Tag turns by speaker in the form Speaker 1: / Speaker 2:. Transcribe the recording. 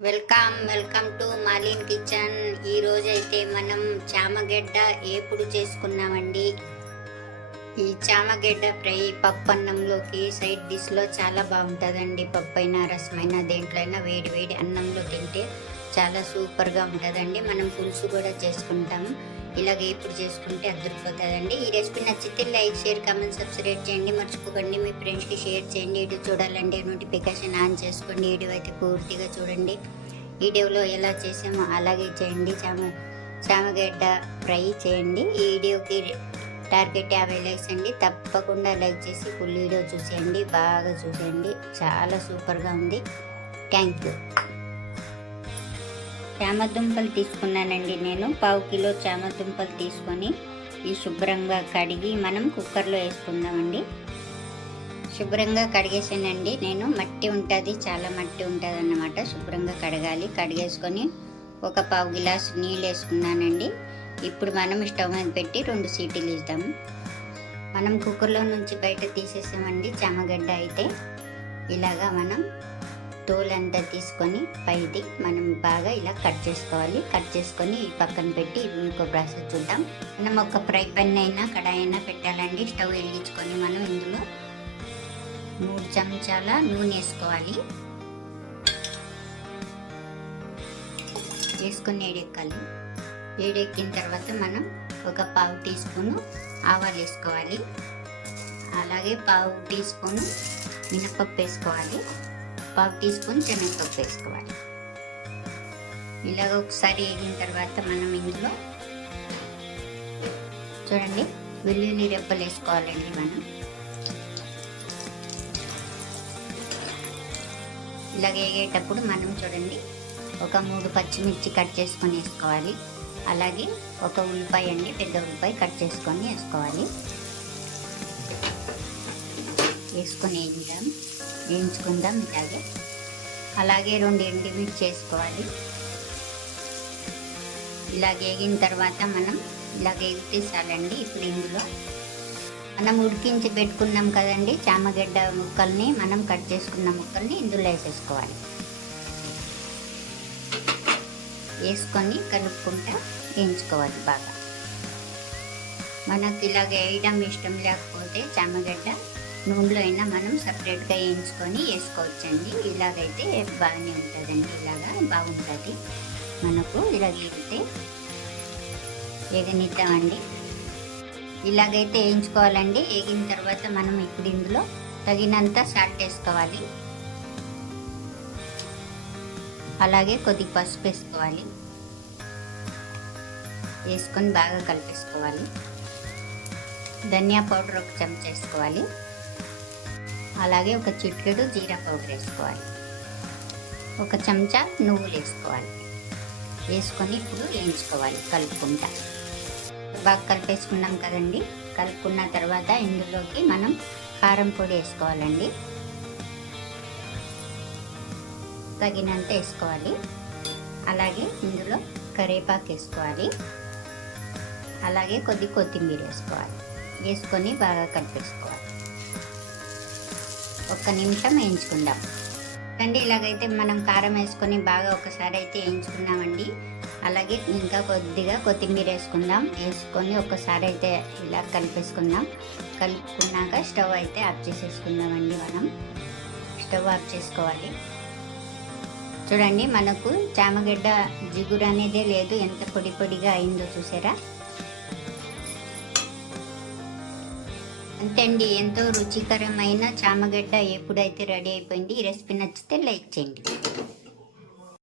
Speaker 1: Welcome welcome to Malin kitchen. ఈ అయితే మనం చామగడ్డ ఏపుడు చేసుకున్నామండి. ఈ చామగడ్డ ఫ్రై పప్పు అన్నంలోకి సైడ్ డిష్లో చాలా బాగుంటుందండి. పప్పు అయినా రసమైనా దేంట్లో అయినా వేడి వేడి అన్నంలో తింటే చాలా సూపర్గా ఉంటుందండి. మనం పులుసు కూడా చేసుకుంటాము ఇలాగ ఎప్పుడు చేసుకుంటే అద్దరిపోతుందండి ఈ రెసిపీ నచ్చితే లైక్ షేర్ కామెంట్ సబ్స్క్రైబ్ చేయండి. మర్చిపోకండి. మీ ఫ్రెండ్స్కి షేర్ చేయండి. వీడియో చూడాలంటే నోటిఫికేషన్ ఆన్ చేసుకోండి వీడియో అయితే పూర్తిగా చూడండి. వీడియోలో ఎలా చేసామో అలాగే చేయండి. చామ చామగడ్డ ఫ్రై చేయండి. ఈ వీడియోకి టార్గెట్ యాభై లైక్స్ అండి. తప్పకుండా లైక్ చేసి ఫుల్ వీడియో చూసేయండి. బాగా చూసేయండి. చాలా సూపర్గా ఉంది. థ్యాంక్ యూ చామదుంపలు తీసుకున్నానండి నేను. పావు కిలో చామదుంపలు తీసుకొని ఈ శుభ్రంగా కడిగి మనం కుక్కర్లో వేసుకుందామండి. శుభ్రంగా కడిగేసానండి నేను. మట్టి ఉంటుంది చాలా మట్టి ఉంటుంది అన్నమాట శుభ్రంగా కడగాలి. కడిగేసుకొని ఒక పావు గిలాస్ నీళ్ళు వేసుకున్నానండి. ఇప్పుడు మనం స్టవ్ మీద పెట్టి రెండు సీటీలు ఇద్దాము మనం కుక్కర్లో నుంచి బయట తీసేసామండి చామగడ్డ అయితే. ఇలాగా మనం తోలంతా తీసుకొని పైది మనం బాగా ఇలా కట్ చేసుకోవాలి. కట్ చేసుకొని ఈ పక్కన పెట్టి ఇంకో ప్రాసెస్ చూద్దాం. మనం ఒక ఫ్రై పెన్ అయినా కడాయి అయినా పెట్టాలండి. స్టవ్ వెలిగించుకొని మనం ఇందులో మూడు చెంచాల నూనె వేసుకోవాలి. వేసుకొని ఏడెక్కాలి. ఏడెక్కిన తర్వాత మనం ఒక పావు టీ స్పూను ఆవాలు వేసుకోవాలి. అలాగే పావు టీ స్పూను మినపప్పు వేసుకోవాలి. పావు టీ స్పూన్ శనగపప్పు వేసుకోవాలి. ఇలాగ ఒకసారి వేగిన తర్వాత మనం ఇందులో చూడండి వెల్లుల్లి రెప్పలు వేసుకోవాలండి మనం. ఇలాగ వేగేటప్పుడు మనం చూడండి ఒక మూడు పచ్చిమిర్చి కట్ చేసుకొని వేసుకోవాలి. అలాగే ఒక ఉల్లిపాయ అండి పెద్ద ఉల్లిపాయ కట్ చేసుకొని వేసుకోవాలి. వేసుకొని వేయించాం వేయించుకుందాం ఇలాగే. అలాగే రెండు ఎండిమిర్చి చేసుకోవాలి. ఇలా వేగిన తర్వాత మనం ఇలా వేగితే చాలండి ఇప్పుడు ఇందులో. మనం ఉడికించి పెట్టుకున్నాం కదండి చామగడ్డ ముక్కల్ని మనం కట్ చేసుకున్న ముక్కల్ని ఇందులో వేసేసుకోవాలి. వేసుకొని కలుపుకుంటా వేయించుకోవాలి బాగా. మనకు ఇలాగ వేయడం ఇష్టం లేకపోతే చామగడ్డ నూనెలో అయినా మనం సపరేట్గా వేయించుకొని వేసుకోవచ్చండి. ఇలాగైతే బాగానే ఉంటుందండి. ఇలాగా బాగుంటుంది. మనకు ఇలా వేగితే ఎగనిద్దామండి ఇలాగైతే వేయించుకోవాలండి. ఎగిన తర్వాత మనం ఇప్పుడు ఇందులో తగినంత సాల్ట్ వేసుకోవాలి. అలాగే కొద్ది పసుపు వేసుకోవాలి. వేసుకొని బాగా కలిపేసుకోవాలి. ధనియా పౌడర్ ఒక చెంచా వేసుకోవాలి. అలాగే ఒక చిట్కెడు జీరా పౌడర్ వేసుకోవాలి. ఒక చెంచా నువ్వులు వేసుకోవాలి. వేసుకొని ఇప్పుడు వేయించుకోవాలి కలుపుకుంటా. బాగా కలిపేసుకున్నాం కదండి. కలుపుకున్న తర్వాత ఇందులోకి మనం కారం పొడి వేసుకోవాలండి. తగినంత వేసుకోవాలి. అలాగే ఇందులో కరివేపాకు వేసుకోవాలి. అలాగే కొద్ది కొత్తిమీర వేసుకోవాలి. వేసుకొని బాగా కలిపేసుకోవాలి. ఒక్క నిమిషం వేయించుకుందాం. అండి ఇలాగైతే మనం కారం వేసుకొని బాగా ఒకసారి అయితే వేయించుకున్నామండి అలాగే ఇంకా కొద్దిగా కొత్తిమీర వేసుకుందాం. వేసుకొని ఒకసారి అయితే ఇలా కలిపేసుకుందాం. కలుపుకున్నాక స్టవ్ అయితే ఆఫ్ చేసేసుకుందామండి మనం. స్టవ్ ఆఫ్ చేసుకోవాలి. చూడండి మనకు చామగడ్డ జిగురు అనేదే లేదు. ఎంత పొడి పొడిగా అయిందో చూసారా? అండి ఎంతో రుచికరమైన చామగడ్డ ఎప్పుడైతే రెడీ అయిపోయింది ఈ రెసిపీ నచ్చితే లైక్ చేయండి.